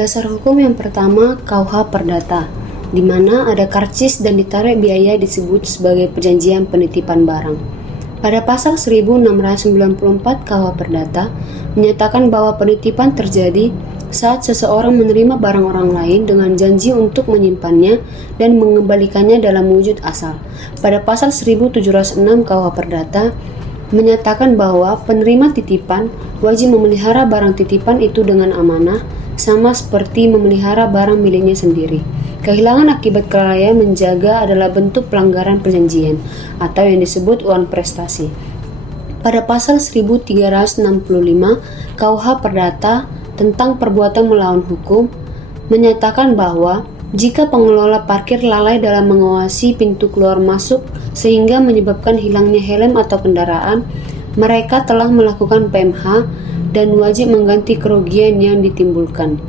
Dasar hukum yang pertama KUH Perdata, di mana ada karcis dan ditarik biaya disebut sebagai perjanjian penitipan barang. Pada pasal 1694 KUH Perdata menyatakan bahwa penitipan terjadi saat seseorang menerima barang orang lain dengan janji untuk menyimpannya dan mengembalikannya dalam wujud asal. Pada pasal 1706 KUH Perdata menyatakan bahwa penerima titipan wajib memelihara barang titipan itu dengan amanah, sama seperti memelihara barang miliknya sendiri. Kehilangan akibat kelalaian menjaga adalah bentuk pelanggaran perjanjian atau yang disebut uang prestasi. Pada pasal 1365 KUH Perdata tentang perbuatan melawan hukum menyatakan bahwa jika pengelola parkir lalai dalam mengawasi pintu keluar masuk sehingga menyebabkan hilangnya helm atau kendaraan, mereka telah melakukan PMH dan wajib mengganti kerugian yang ditimbulkan.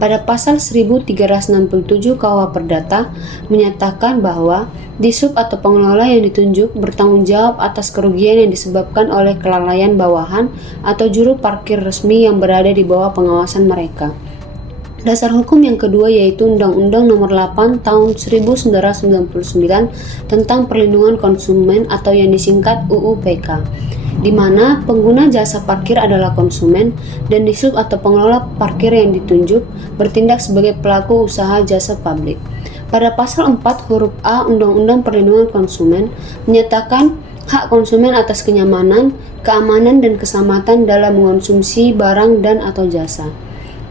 Pada pasal 1367 KUH Perdata menyatakan bahwa disub atau pengelola yang ditunjuk bertanggung jawab atas kerugian yang disebabkan oleh kelalaian bawahan atau juru parkir resmi yang berada di bawah pengawasan mereka. Dasar hukum yang kedua yaitu Undang-Undang Nomor 8 Tahun 1999 tentang Perlindungan Konsumen atau yang disingkat UU PK, di mana pengguna jasa parkir adalah konsumen dan disub atau pengelola parkir yang ditunjuk bertindak sebagai pelaku usaha jasa publik. Pada pasal 4 huruf A Undang-Undang Perlindungan Konsumen menyatakan hak konsumen atas kenyamanan, keamanan, dan keselamatan dalam mengonsumsi barang dan atau jasa.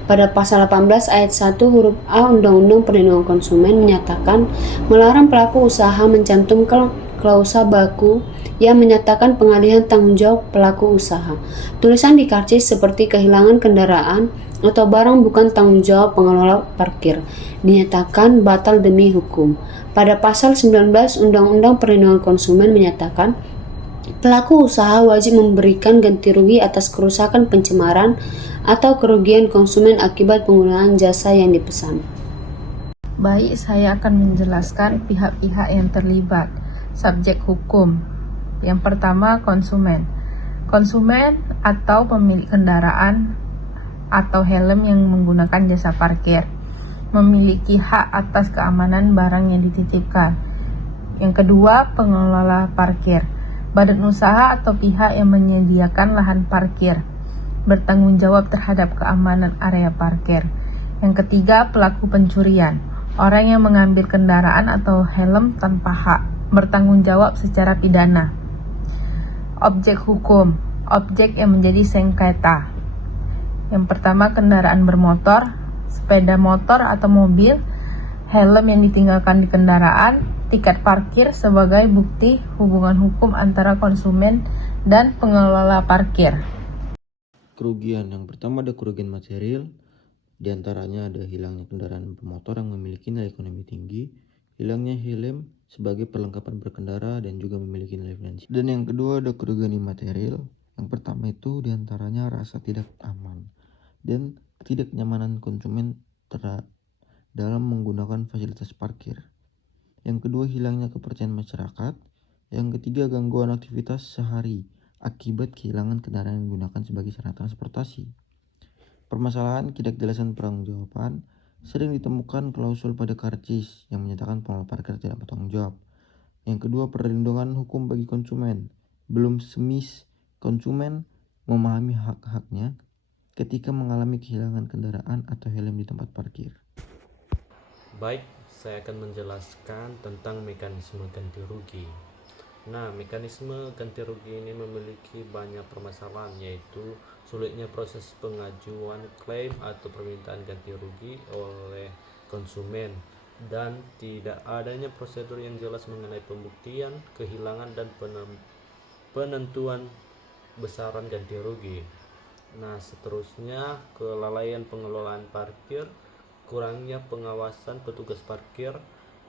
Pada pasal 18 ayat 1 huruf A Undang-Undang Perlindungan Konsumen menyatakan melarang pelaku usaha mencantumkan klausa baku yang menyatakan pengalihan tanggung jawab pelaku usaha. Tulisan di karcis seperti kehilangan kendaraan atau barang bukan tanggung jawab pengelola parkir dinyatakan batal demi hukum. Pada pasal 19 Undang-Undang Perlindungan Konsumen menyatakan pelaku usaha wajib memberikan ganti rugi atas kerusakan pencemaran atau kerugian konsumen akibat penggunaan jasa yang dipesan. Baik, saya akan menjelaskan pihak-pihak yang terlibat. Subjek hukum. Yang pertama, konsumen. Konsumen atau pemilik kendaraan atau helm yang menggunakan jasa parkir memiliki hak atas keamanan barang yang dititipkan. Yang kedua, pengelola parkir. Badan usaha atau pihak yang menyediakan lahan parkir bertanggung jawab terhadap keamanan area parkir. Yang ketiga, pelaku pencurian. Orang yang mengambil kendaraan atau helm tanpa hak bertanggung jawab secara pidana. Objek hukum. Objek yang menjadi sengketa. Yang pertama, kendaraan bermotor, sepeda motor atau mobil, helm yang ditinggalkan di kendaraan, tiket parkir sebagai bukti hubungan hukum antara konsumen dan pengelola parkir. Kerugian yang pertama ada kerugian material, diantaranya ada hilangnya kendaraan bermotor yang memiliki nilai ekonomi tinggi, hilangnya helm sebagai perlengkapan berkendara dan juga memiliki nilai finansial. Dan yang kedua ada kerugian imaterial, yang pertama itu diantaranya rasa tidak aman dan tidak nyamanan konsumen dalam menggunakan fasilitas parkir. Yang kedua hilangnya kepercayaan masyarakat. Yang ketiga gangguan aktivitas sehari akibat kehilangan kendaraan yang digunakan sebagai sarana transportasi. Permasalahan ketidakjelasan pertanggungjawaban. Sering ditemukan klausul pada karcis yang menyatakan pengelola parkir tidak bertanggung jawab. Yang kedua, perlindungan hukum bagi konsumen. Belum semis konsumen memahami hak-haknya ketika mengalami kehilangan kendaraan atau helm di tempat parkir. Baik, saya akan menjelaskan tentang mekanisme ganti rugi. Nah, mekanisme ganti rugi ini memiliki banyak permasalahan, yaitu sulitnya proses pengajuan klaim atau permintaan ganti rugi oleh konsumen, dan tidak adanya prosedur yang jelas mengenai pembuktian, kehilangan, dan penentuan besaran ganti rugi. Nah, seterusnya kelalaian pengelolaan parkir, kurangnya pengawasan petugas parkir,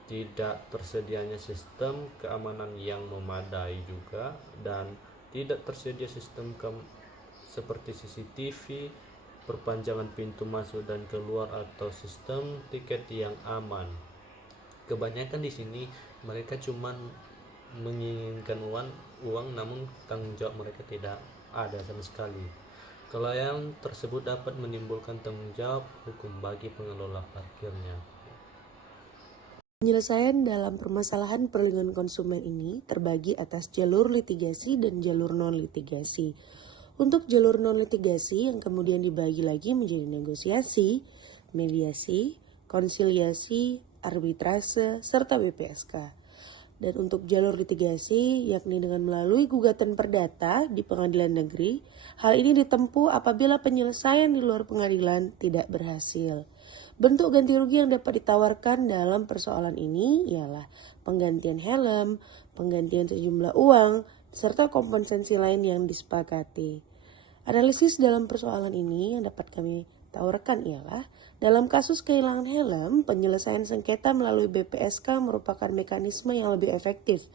tidak tersedianya sistem keamanan yang memadai juga, dan tidak tersedia sistem seperti CCTV, perpanjangan pintu masuk dan keluar, atau sistem tiket yang aman. Kebanyakan di sini mereka cuma menginginkan uang namun tanggung jawab mereka tidak ada sama sekali. Kelalaian tersebut dapat menimbulkan tanggung jawab hukum bagi pengelola parkirnya. Penyelesaian dalam permasalahan perlindungan konsumen ini terbagi atas jalur litigasi dan jalur non-litigasi. Untuk jalur non-litigasi yang kemudian dibagi lagi menjadi negosiasi, mediasi, konsiliasi, arbitrase, serta BPSK. Dan untuk jalur litigasi, yakni dengan melalui gugatan perdata di pengadilan negeri, hal ini ditempuh apabila penyelesaian di luar pengadilan tidak berhasil. Bentuk ganti rugi yang dapat ditawarkan dalam persoalan ini ialah penggantian helm, penggantian sejumlah uang, serta kompensasi lain yang disepakati. Analisis dalam persoalan ini yang dapat kami tawarkan ialah, dalam kasus kehilangan helm, penyelesaian sengketa melalui BPSK merupakan mekanisme yang lebih efektif,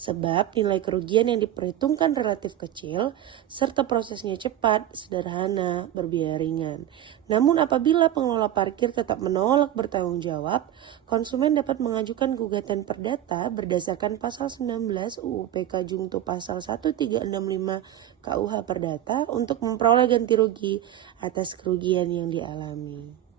sebab nilai kerugian yang diperhitungkan relatif kecil, serta prosesnya cepat, sederhana, berbiaya ringan. Namun apabila pengelola parkir tetap menolak bertanggung jawab, konsumen dapat mengajukan gugatan perdata berdasarkan pasal 19 UU PK Jungto pasal 1365 KUH Perdata untuk memperoleh ganti rugi atas kerugian yang dialami.